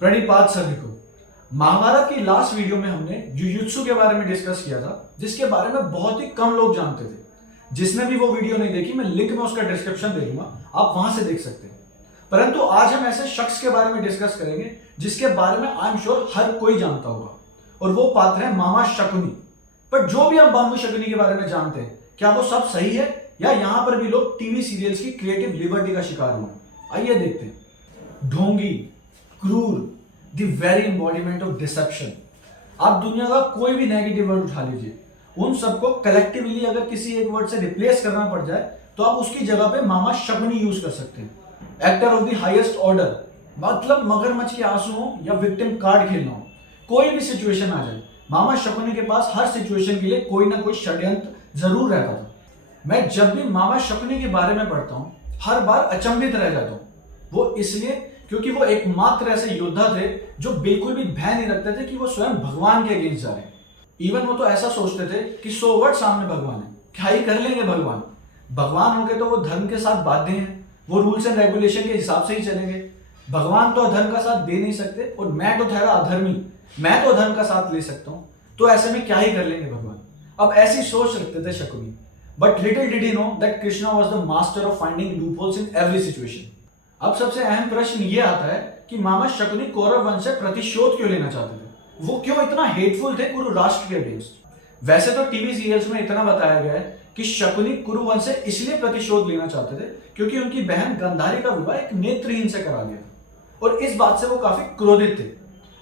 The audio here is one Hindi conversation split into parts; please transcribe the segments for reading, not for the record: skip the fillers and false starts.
प्रणिपात सभी को। महाभारत की लास्ट वीडियो में हमने जुजुत्सु के बारे में डिस्कस किया था, जिसके बारे में बहुत ही कम लोग जानते थे। जिसने भी वो वीडियो नहीं देखी, मैं लिंक में उसका डिस्क्रिप्शन दे दूंगा, आप वहां से देख सकते हैं। परंतु आज हम ऐसे शख्स के बारे में डिस्कस करेंगे जिसके बारे में आई एम श्योर हर कोई जानता होगा, और वो पात्र है मामा शकुनी। पर जो भी हम मामा शकुनी के बारे में जानते हैं, क्या वो सब सही है या यहां पर भी लोग टीवी सीरियल्स की क्रिएटिव लिबर्टी का शिकार हुए? आइए देखते हैं। ढोंगी, क्रूर, the very embodiment of deception. आप दुनिया का कोई भी नेगेटिव वर्ड उठा लीजिए, उन सबको कलेक्टिवली अगर किसी एक वर्ड से रिप्लेस करना पड़ जाए तो आप उसकी जगह पे मामा शकुनी यूज कर सकते हैं। Actor of the highest order, मतलब मगरमच्छ के आंसू हो या विक्टिम कार्ड खेलना हो, कोई भी सिचुएशन आ जाए, मामा शकुनी के पास हर सिचुएशन के लिए कोई ना कोई षड्यंत्र जरूर रहता था। मैं जब भी मामा शकुनी के बारे में पढ़ता हूँ, हर बार अचंभित रह जाता हूँ। वो इसलिए क्योंकि वो एकमात्र ऐसे योद्धा थे जो बिल्कुल भी भय नहीं रखते थे कि वो स्वयं भगवान के अगेंस्ट जा रहे हैं। इवन वो तो ऐसा सोचते थे कि 100 वर्ड सामने भगवान है, क्या ही कर लेंगे भगवान। भगवान होंगे तो वो धर्म के साथ बाध्य हैं, वो रूल्स एंड रेगुलेशन के हिसाब से ही चलेंगे। भगवान तो अधर्म का साथ दे नहीं सकते, और मैं तो ठहरा अधर्मी, मैं तो अधर्म का साथ ले सकता हूं, तो ऐसे में क्या ही कर लेंगे भगवान। अब ऐसी सोच रखते थे Shakuni. But little did he know that Krishna was the master of finding loopholes in every situation. अब सबसे अहम प्रश्न ये आता है कि मामा शकुनी कौरव वंश से प्रतिशोध क्यों लेना चाहते थे? वो क्यों इतना हेटफुल थे कुरु राष्ट्र के अगेंस्ट? वैसे तो टीवी सीरियल्स में इतना बताया गया है कि शकुनी कुरु वंश से इसलिए प्रतिशोध लेना चाहते थे क्योंकि उनकी बहन गांधारी का विवाह एक नेत्रहीन से करा दिया था, और इस बात से वो काफी क्रोधित थे।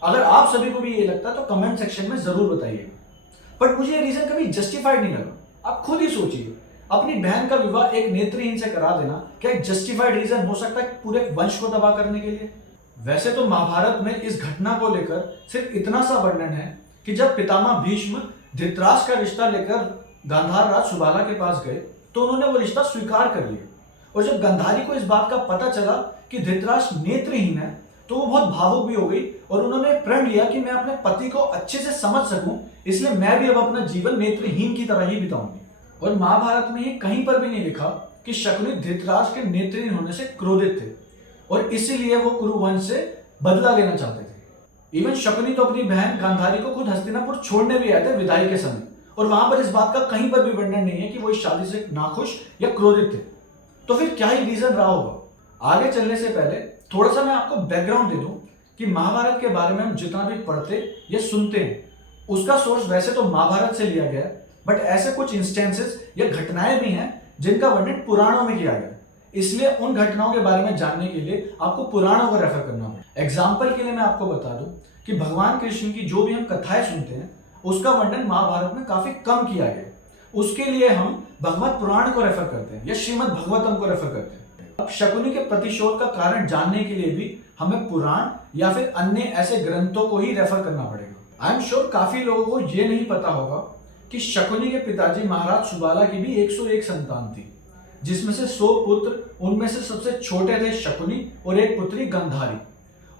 अगर आप सभी को भी ये लगता है तो कमेंट सेक्शन में जरूर बताइएगा। बट मुझे ये रीजन कभी जस्टिफाइड नहीं लगा। आप खुद ही सोचिए, अपनी बहन का विवाह एक नेत्रहीन से करा देना क्या एक जस्टिफाइड रीजन हो सकता है पूरे वंश को तबाह करने के लिए? वैसे तो महाभारत में इस घटना को लेकर सिर्फ इतना सा वर्णन है कि जब पितामह भीष्म धृतराष्ट्र का रिश्ता लेकर गांधार राज सुबाला के पास गए तो उन्होंने वो रिश्ता स्वीकार कर लिया। और जब गांधारी को इस बात का पता चला कि धृतराष्ट्र नेत्रहीन है तो वो बहुत भावुक भी हो गई, और उन्होंने प्रण लिया कि मैं अपने पति को अच्छे से समझ सकूं, इसलिए मैं भी अब अपना जीवन नेत्रहीन की तरह ही बिताऊंगी। और महाभारत में ये कहीं पर भी नहीं लिखा कि शकुनी धृतराष्ट्र के नेत्रहीन होने से क्रोधित थे और इसीलिए वो कुरु वंश से बदला लेना चाहते थे। इवन शकुनी तो अपनी बहन गांधारी को खुद हस्तिनापुर छोड़ने भी आए थे विदाई के समय, और वहां पर इस बात का कहीं पर भी वर्णन नहीं है कि वो इस शादी से नाखुश या क्रोधित थे। तो फिर क्या ही रीजन रहा होगा? आगे चलने से पहले थोड़ा सा मैं आपको बैकग्राउंड दे दूं कि महाभारत के बारे में हम जितना भी पढ़ते या सुनते हैं उसका सोर्स वैसे तो महाभारत से लिया गया है, बट ऐसे कुछ इंस्टेंसेस या घटनाएं भी हैं जिनका वर्णन पुराणों में किया गया। इसलिए उन घटनाओं के बारे में जानने के लिए आपको पुराणों को रेफर करना होगा। एग्जाम्पल के लिए मैं आपको बता दूं कि भगवान कृष्ण की जो भी हम कथाएं सुनते हैं उसका वर्णन महाभारत में काफी कम किया गया। उसके लिए हम भगवत पुराण को रेफर करते हैं या श्रीमद भगवतम को रेफर करते हैं। अब शकुनी के प्रतिशोध का कारण जानने के लिए भी हमें पुराण या फिर अन्य ऐसे ग्रंथों को ही रेफर करना पड़ेगा। आई एम श्योर काफी लोगों को यह नहीं पता होगा कि शकुनी के पिताजी महाराज सुबाला की भी 101 संतान थी, जिसमें से 100 पुत्र, उनमें से सबसे छोटे थे शकुनी और एक पुत्री गांधारी।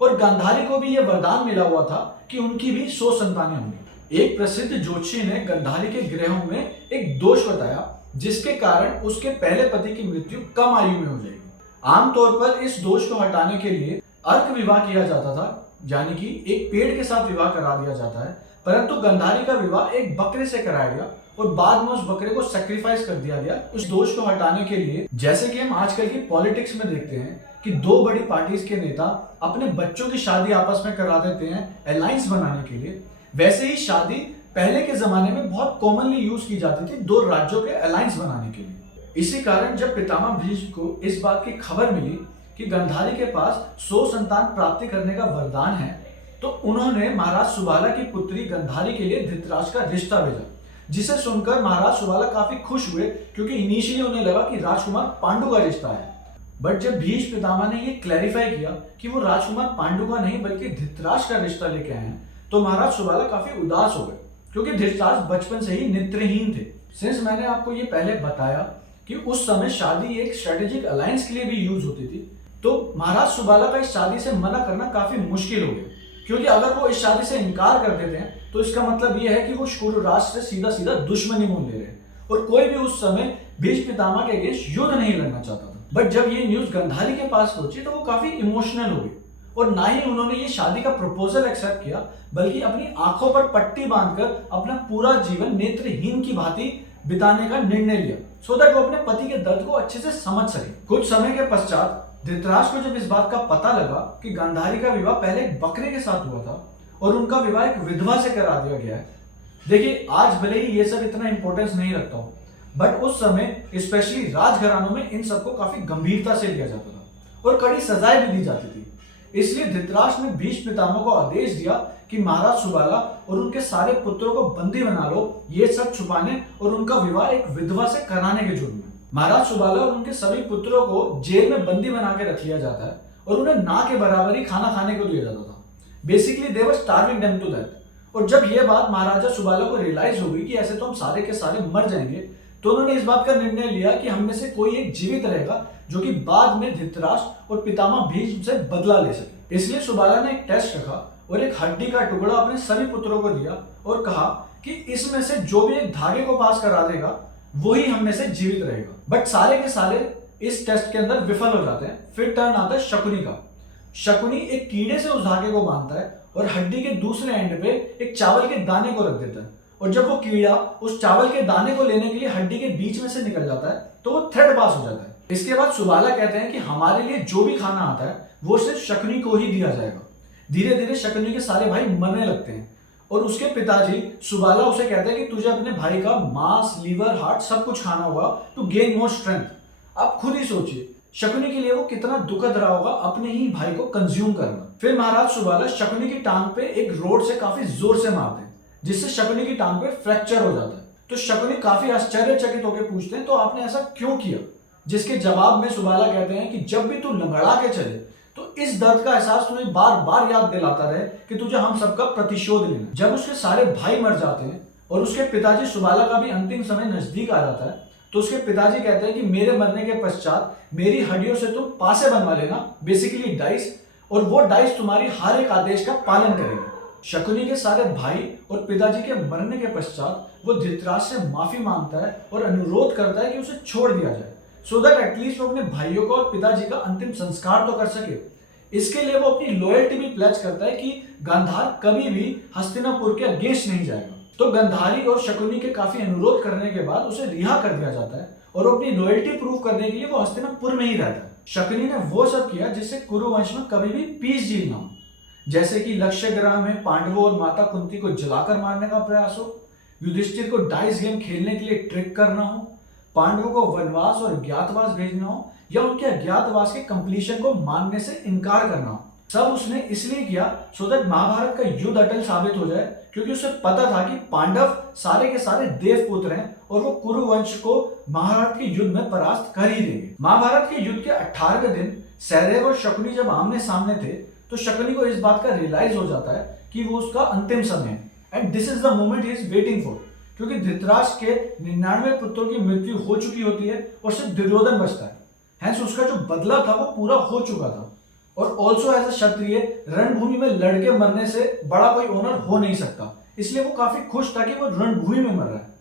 और गांधारी को भी यह वरदान मिला हुआ था कि उनकी भी 100 संतानें होंगी। एक प्रसिद्ध ज्योतिषी ने गांधारी के ग्रहों में एक दोष बताया जिसके कारण उसके पहले पति की मृत्यु कम आयु में हो जाएगी। आमतौर पर इस दोष को हटाने के लिए अर्क विवाह किया जाता था, यानी कि एक पेड़ के साथ विवाह करा दिया जाता है। परंतु गांधारी का विवाह एक बकरे से कराया गया और बाद में उस बकरे को सेक्रीफाइस कर दिया गया उस दोष को हटाने के लिए। जैसे कि हम आजकल की पॉलिटिक्स में देखते हैं कि दो बड़ी पार्टीज के नेता अपने बच्चों की शादी आपस में करा देते हैं अलायंस बनाने के लिए, वैसे ही शादी पहले के जमाने में बहुत कॉमनली यूज की जाती थी दो राज्यों के अलायंस बनाने के लिए। इसी कारण जब पितामह भीष्म को इस बात की खबर मिली कि गांधारी के पास 100 संतान प्राप्ति करने का वरदान है, तो उन्होंने महाराज सुबाला की पुत्री गांधारी के लिए धृतराष्ट्र का रिश्ता भेजा, जिसे सुनकर महाराज सुबाला काफी खुश हुए क्योंकि इनिशियली उन्हें लगा कि राजकुमार पांडु का रिश्ता है। बट जब भीष्म पितामह ने ये क्लैरिफाई किया कि वो राजकुमार पांडु का नहीं बल्कि धृतराष्ट्र का रिश्ता लेके आए हैं, तो महाराज सुबाला काफी उदास हो गए क्योंकि धृतराष्ट्र बचपन से ही नेत्रहीन थे। सिंस मैंने आपको ये पहले बताया कि उस समय शादी एक स्ट्रेटेजिक अलायंस के लिए भी यूज होती थी, तो महाराज सुबाला का इस शादी से मना करना काफी मुश्किल हो गया, क्योंकि अगर वो इस शादी से इनकार कर देते हैं तो इसका मतलब ये है कि वो कुरु राष्ट्र से सीधा सीधा दुश्मनी मोल ले रहे हैं, और कोई भी उस समय भीष्म पितामह के अगेंस्ट युद्ध नहीं लड़ना चाहता था। बट जब ये न्यूज गांधारी के पास पहुंची तो वो काफी इमोशनल हो गई और ना ही उन्होंने ये शादी का प्रपोजल एक्सेप्ट किया, बल्कि अपनी आंखों पर पट्टी बांधकर अपना पूरा जीवन नेत्रहीन की भांति बिताने का निर्णय लिया, सो दैट वो अपने पति के दर्द को अच्छे से समझ सके। कुछ समय के पश्चात धृतराष्ट्र को जब इस बात का पता लगा कि गांधारी का विवाह पहले एक बकरे के साथ हुआ था और उनका विवाह एक विधवा से करा दिया गया है। देखिए, आज भले ही ये सब इतना इंपॉर्टेंस नहीं रखता हूं, बट उस समय स्पेशली राजघरानों में इन सबको काफी गंभीरता से लिया जाता था और कड़ी सजाएं भी दी जाती थी। इसलिए धृतराष्ट्र ने भीष्म पितामह को आदेश दिया कि महाराज सुबाला और उनके सारे पुत्रों को बंदी बना लो, ये सब छुपाने और उनका विवाह एक विधवा से कराने के जुर्म में। महाराज सुबाला और उनके सभी पुत्रों को जेल में बंदी बना के रख लिया जाता है और उन्हें ना के बराबर ही खाना खाने को दिया जाता था। Basically they were starving them to death. और जब यह बात महाराजा सुबाला को रियलाइज हो गई कि ऐसे तो हम सारे के सारे मर जाएंगे, तो उन्होंने इस बात का निर्णय लिया कि हम में से कोई एक जीवित रहेगा जो कि बाद में धृतराष्ट्र और पितामह भीष्म से बदला ले सके। इसलिए सुबाला ने एक टेस्ट रखा और एक हड्डी का टुकड़ा अपने सभी पुत्रों को दिया और कहा कि इसमें से जो भी एक धागे को पास करा देगा वही हम में से जीवित रहेगा। बट सारे के सारे इस टेस्ट के अंदर विफल हो जाते हैं। फिर टर्न आता है शकुनी का। शकुनी एक कीड़े से उस धागे को बांधता है और हड्डी के दूसरे एंड पे एक चावल के दाने को रख देता है, और जब वो कीड़ा उस चावल के दाने को लेने के लिए हड्डी के बीच में से निकल जाता है तो वो थ्रेड पास हो जाता है। इसके बाद सुबाला कहते हैं कि हमारे लिए जो भी खाना आता है वो सिर्फ शकुनी को ही दिया जाएगा। धीरे धीरे शकुनी के सारे भाई मरने लगते हैं और उसके पिताजी सुबाला उसे कहते हैं कि तुझे अपने भाई का मांस, लीवर, हार्ट सब कुछ खाना होगा टू गेन मोर स्ट्रेंथ। आप खुद ही सोचिए शकुनी के लिए वो कितना दुखद रहा होगा अपने ही भाई को कंज्यूम करना। फिर महाराज सुबाला शकुनी की टांग पे एक रोड से काफी जोर से मारते हैं, जिससे शकुनी की टांग पे फ्रैक्चर हो जाता है। तो शकुनी काफी आश्चर्यचकित होकर पूछते हैं, तो आपने ऐसा क्यों किया? जिसके जवाब में सुबाला कहते हैं कि जब भी तू लंगड़ा के चले तो इस दर्द का एहसास तुझे बार बार याद दिलाता रहे कि तुझे हम सबका प्रतिशोध लेना। जब उसके सारे भाई मर जाते हैं और उसके पिताजी सुबाला का भी अंतिम समय नजदीक आ जाता है, तो उसके पिताजी कहते हैं कि मेरे मरने के पश्चात मेरी हड्डियों से तुम पासे बनवा लेना, बेसिकली डाइस, और वो डाइस तुम्हारी हर एक आदेश का पालन करेंगे। शकुनी के सारे भाई और पिताजी के मरने के पश्चात वो धृतराष्ट्र से माफी मांगता है और अनुरोध करता है कि उसे छोड़ दिया जाए, सो दैट एटलीस्ट वो अपने भाइयों को और पिताजी का अंतिम संस्कार तो कर सके। इसके लिए वो अपनी लॉयल्टी भी प्लेज करता है कि गांधार कभी भी हस्तिनापुर के अगेंस्ट नहीं जाएगा। तो गांधारी और शकुनी के काफी अनुरोध करने के बाद उसे रिहा कर दिया जाता है और अपनी लॉयल्टी प्रूव करने के लिए वो हस्तिनापुर में ही रहता है। शकुनी ने वो सब किया जिससे कुरु वंश में कभी भी पीस डील ना हो, जैसे कि लक्ष्यग्राह में पांडवों और माता कुंती को जलाकर मारने का प्रयास हो, युधिष्ठिर को डाइस गेम खेलने के लिए ट्रिक करना हो, पांडवों को वनवास और अज्ञातवास भेजना हो, या उनके अज्ञातवास के कंप्लीशन को मानने से इनकार करना हो। सब उसने इसलिए किया सो दैट महाभारत का युद्ध अटल साबित हो जाए, क्योंकि उसे पता था कि पांडव सारे के सारे देवपुत्र हैं और वो कुरु वंश को महाभारत के युद्ध में परास्त कर ही देंगे। महाभारत के युद्ध के 18वें दिन सहदेव और शकुनी जब आमने सामने थे, तो शकुनी को इस बात का रियलाइज हो जाता है कि वो उसका अंतिम समय है, and this is the moment he is waiting for. क्योंकि धृतराष्ट्र के 99 पुत्रों की मृत्यु हो चुकी होती है और सिर्फ दुर्योधन बचता है। हैंस उसका जो बदला था वो पूरा हो चुका था, और ऑल्सो एज अ क्षत्रिय रणभूमि में लड़के मरने से बड़ा कोई ओनर हो नहीं सकता, इसलिए वो काफी खुश था कि वो रणभूमि में मर रहा है।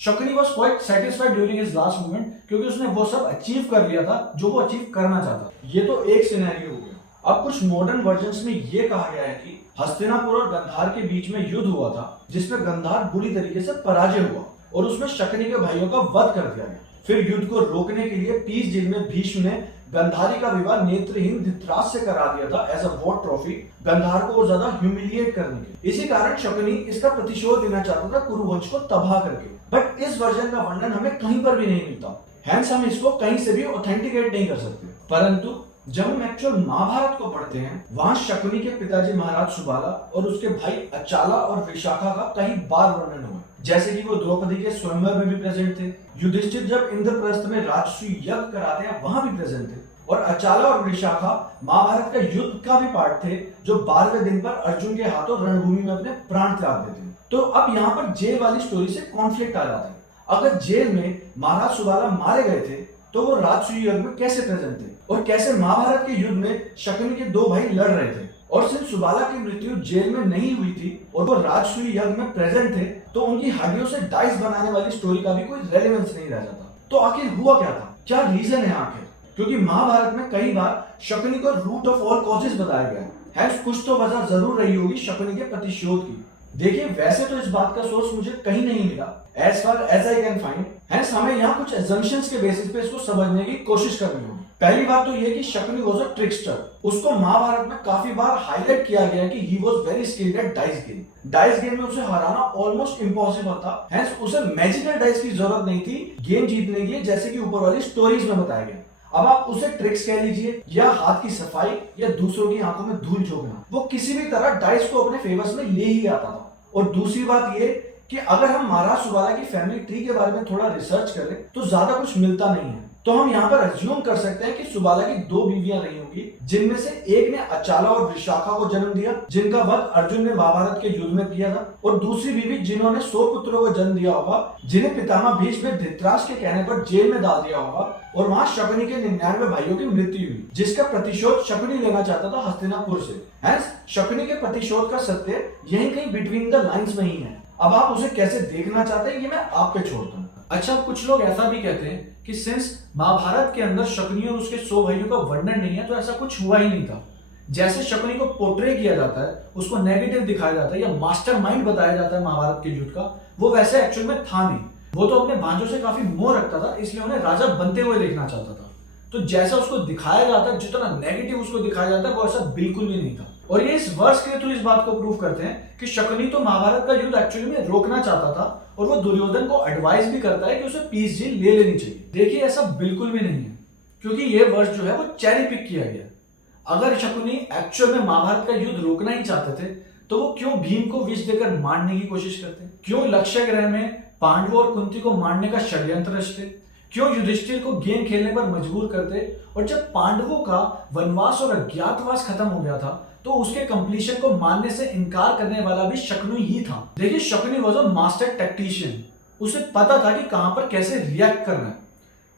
Shakuni was quite satisfied during his last moment, क्योंकि उसने वो सब अचीव कर लिया था जो वो अचीव करना चाहता। ये तो एक सिनेरियो हो गया। अब कुछ मॉडर्न वर्जन्स में ये कहा गया है कि हस्तिनापुर और गंधार के बीच में युद्ध हुआ था, जिसमें गंधार बुरी तरीके से पराजय हुआ और उसमें शकुनी के भाइयों का वध कर दिया गया। फिर युद्ध को रोकने के लिए पीस डील में भीष्म ने गंधारी का विवाह नेत्रहीन धृतराष्ट्र से करा दिया था as a war trophy, Gandhar को और ज्यादा ह्यूमिलिएट करने के। इसी कारण शकुनी इसका प्रतिशोध लेना चाहता था कुरुवंश को तबाह करके। बट इस वर्जन का वर्णन हमें कहीं पर भी नहीं मिलता, हैंस हम इसको कहीं से भी ऑथेंटिकेट नहीं कर सकते। परंतु जब हम एक्चुअल महाभारत को पढ़ते हैं, वहां शकुनी के पिताजी महाराज सुबाला और उसके भाई अचाला और विशाखा का कई बार वर्णन हुआ, जैसे कि वो द्रौपदी के स्वयंवर में भी प्रेजेंट थे, युधिष्ठिर जब इंद्रप्रस्थ में राजसूय यज्ञ कराते हैं वहां भी प्रेजेंट थे, और अचाला और विशाखा महाभारत का युद्ध का भी पार्ट थे, जो 12वें दिन पर अर्जुन के हाथों रणभूमि में अपने प्राण त्याग देते हैं। तो अब यहाँ पर जेल वाली स्टोरी से कॉन्फ्लिक्ट आ जाता है। अगर जेल में महाराज सुबाला मारे गए थे तो वो राजसूय यज्ञ में कैसे प्रेजेंट थे, और कैसे महाभारत के युद्ध में शकुनी के 2 भाई लड़ रहे थे, और सिर्फ सुबाला की मृत्यु जेल में नहीं हुई थी और वो राजसूय यज्ञ में प्रेजेंट थे, तो उनकी हड्डियों से डाइस बनाने वाली स्टोरी का भी कोई रेलेवेंस नहीं रह जाता। तो आखिर हुआ क्या था, क्या रीजन है आखिर? क्योंकि महाभारत में कई बार शकुनी को रूट ऑफ ऑल कॉजेज बताया गया है। Hence, कुछ तो वजह जरूर रही होगी शकुनी के प्रतिशोध की। देखिए, वैसे तो इस बात का सोर्स मुझे कहीं नहीं मिला, as far as I can find. Hence हमें यहाँ कुछ एजम्पशंस के बेसिस पे इसको समझने की कोशिश करनी होगी। पहली बात तो ये कि शकुनी वाज अ ट्रिकस्टर। उसको महाभारत में काफी बार हाईलाइट किया गया कि he was very skilled at dice game. Dice game में उसे हराना ऑलमोस्ट इम्पॉसिबल था। हेंस उसे मैजिकल डाइस की जरूरत नहीं थी गेम जीतने की, जैसे कि ऊपर वाली स्टोरीज में बताया गया। अब आप उसे ट्रिक्स कह लीजिए या हाथ की सफाई या दूसरों की आंखों में धूल झोंकना, वो किसी भी तरह डाइस को अपने फेवर्स में ले ही आता था। और दूसरी बात ये कि अगर हम महाराज सुबाला की फैमिली ट्री के बारे में थोड़ा रिसर्च करें तो ज्यादा कुछ मिलता नहीं है। तो हम यहाँ पर अज्यूम कर सकते हैं कि सुबाला की 2 बीवियां रही होंगी, जिनमें से एक ने अचाला और विशाखा को जन्म दिया, जिनका वध अर्जुन ने महाभारत के युद्ध में किया था, और दूसरी बीवी जिन्होंने 100 पुत्रों को जन्म दिया होगा, जिन्हें पितामह भीष्म ने धृतराष्ट्र के कहने पर जेल में डाल दिया होगा, और वहां शकुनी के 99 भाइयों की मृत्यु हुई, जिसका प्रतिशोध शकुनी लेना चाहता था हस्तिनापुर से। हेंस शकुनी के प्रतिशोध का सत्य यहीं कहीं बिटवीन द लाइंस में ही है। अब आप उसे कैसे देखना चाहते हैं ये मैं आप पे छोड़ता हूँ। अच्छा, कुछ लोग ऐसा भी कहते हैं कि सिंस महाभारत के अंदर शकुनी और उसके 100 भाइयों का वर्णन नहीं है तो ऐसा कुछ हुआ ही नहीं था। जैसे शकुनी को पोर्ट्रे किया जाता है, उसको नेगेटिव दिखाया जाता है या मास्टरमाइंड बताया जाता है महाभारत के युद्ध का, वो वैसे एक्चुअल में था नहीं। वो तो अपने भांजों से काफी मोह रखता था, इसलिए उन्हें राजा बनते हुए देखना चाहता था। तो जैसा उसको दिखाया जाता है, जितना नेगेटिव उसको दिखाया जाता है, वो ऐसा बिल्कुल भी नहीं था। और ये इस वर्ष के थ्रू इस बात को प्रूव करते हैं कि शकुनी तो महाभारत का युद्ध एक्चुअली में रोकना चाहता था, और वो दुर्योधन को एडवाइस भी करता है कि उसे पीस डील ले लेनी चाहिए। देखिए, ऐसा बिल्कुल भी नहीं है, क्योंकि ये वर्ष जो है वो चेरी पिक किया गया। अगर शकुनी एक्चुअल में महाभारत का युद्ध रोकना ही चाहते थे तो वो क्यों भीम को विष देकर मारने की कोशिश करते, क्यों लक्ष्य ग्रह में पांडवों और कुंती को मारने का षड्यंत्र रचते, क्यों युधिष्ठिर को गेम खेलने पर मजबूर करते, और जब पांडवों का वनवास और अज्ञातवास खत्म हो गया था तो उसके कंप्लीशन को मानने से इनकार करने वाला भी शकुनी ही था। देखिए, Shakuni was a master tactician. उसे पता था कि कहां पर कैसे रिएक्ट करना है।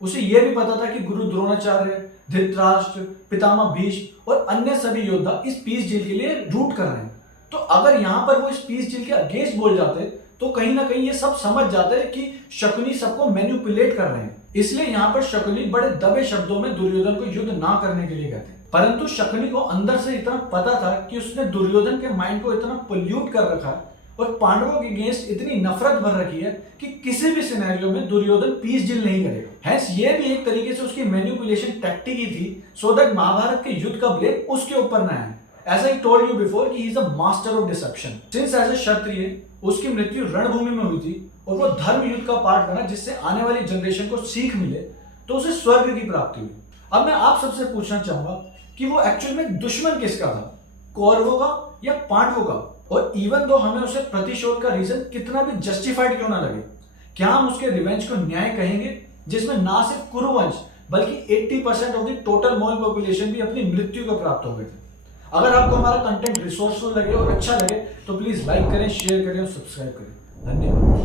उसे यह भी पता था कि गुरु द्रोणाचार्य, धृतराष्ट्र, पितामह भीष्म और अन्य सभी योद्धा इस पीस डील के लिए रूट कर रहे हैं। तो अगर यहां पर वो इस पीस डील के अगेंस्ट बोल जाते तो कहीं ना कहीं ये सब समझ जाते कि शकुनी सबको मैनिपुलेट कर रहे हैं। इसलिए यहाँ पर शकुनी बड़े दबे शब्दों में दुर्योधन को युद्ध ना करने के लिए कहते हैं। परंतु शकुनी को अंदर से इतना पता था कि उसने दुर्योधन के माइंड को इतना पोल्यूट कर रखा है और पांडवों के अगेंस्ट इतनी नफरत भर रखी है कि किसी भी सिनेरियो में दुर्योधन पीस डील नहीं करेगा। हेंस ये भी एक तरीके से उसकी मैनिपुलेशन टैक्टिक ही थी, सो दैट महाभारत के युद्ध का ब्लेम उसके ऊपर न आए। As I told you before कि he is a master of deception. Since as a क्षत्रिय उसकी मृत्यु रणभूमि में हुई थी और वो धर्म युद्ध का पार्ट बना, जिससे आने वाली जनरेशन को सीख मिले, तो उसे स्वर्ग की प्राप्ति हुई। अब मैं आप सबसे पूछना चाहूंगा कि वो एक्चुअल में दुश्मन किसका था, कौरवों का या पांडवों का? और इवन दो हमें उसे प्रतिशोध का रीजन कितना भी जस्टिफाइड क्यों ना लगे, क्या हम उसके रिवेंज को न्याय कहेंगे, जिसमें ना सिर्फ कुरुवंश बल्कि 80% of the total mall population भी अपनी मृत्यु को प्राप्त हो गए थे? अगर आपको हमारा कंटेंट रिसोर्सफुल लगे और अच्छा लगे तो प्लीज लाइक करें, शेयर करें और सब्सक्राइब करें। धन्यवाद।